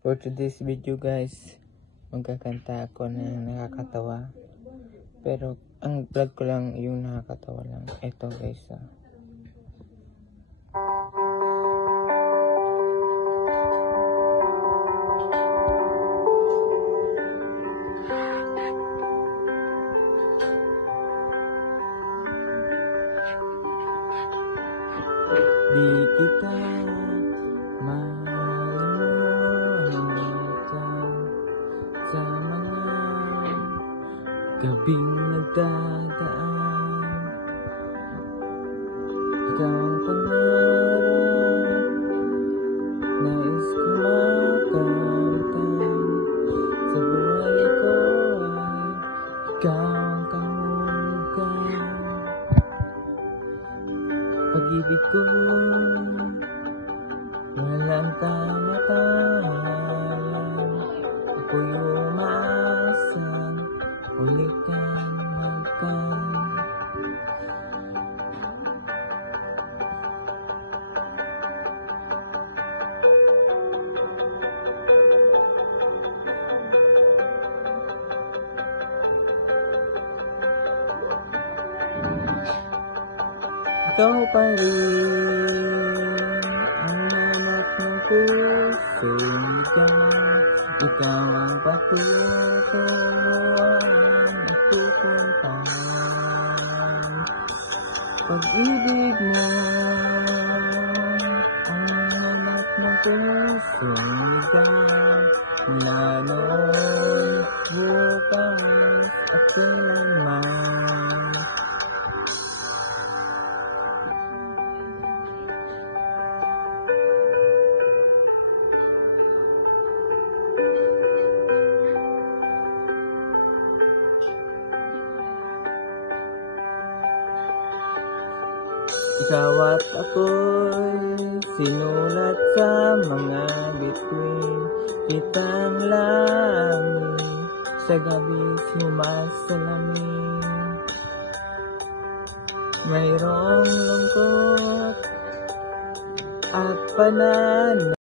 For today's video guys, magkakanta ako ng nakakatawa. Pero ang vlog ko lang yung nakakatawa lang. Ito guys Di kita malimutan sa mga gabing nagdadaan. Ikaw ang pangarap, nais ko makamtan. Sa buhay ko ay ikaw ang kahulugan. Pag-ibig ko walang kamatayan. Ako'y umaasang ulit kang magkan. Ikaw pa rin ang hanap ng puso ligaw. Ikaw ang patutuan at pupuntahan. Pag-ibig mo ang hanap ng puso ligaw. Mula noon, bukas at kailanman. Ikaw at ako'y sinulat sa mga bituin. Kitang langit sa gabi sumasalamin. Mayroong lungkot at pananakit.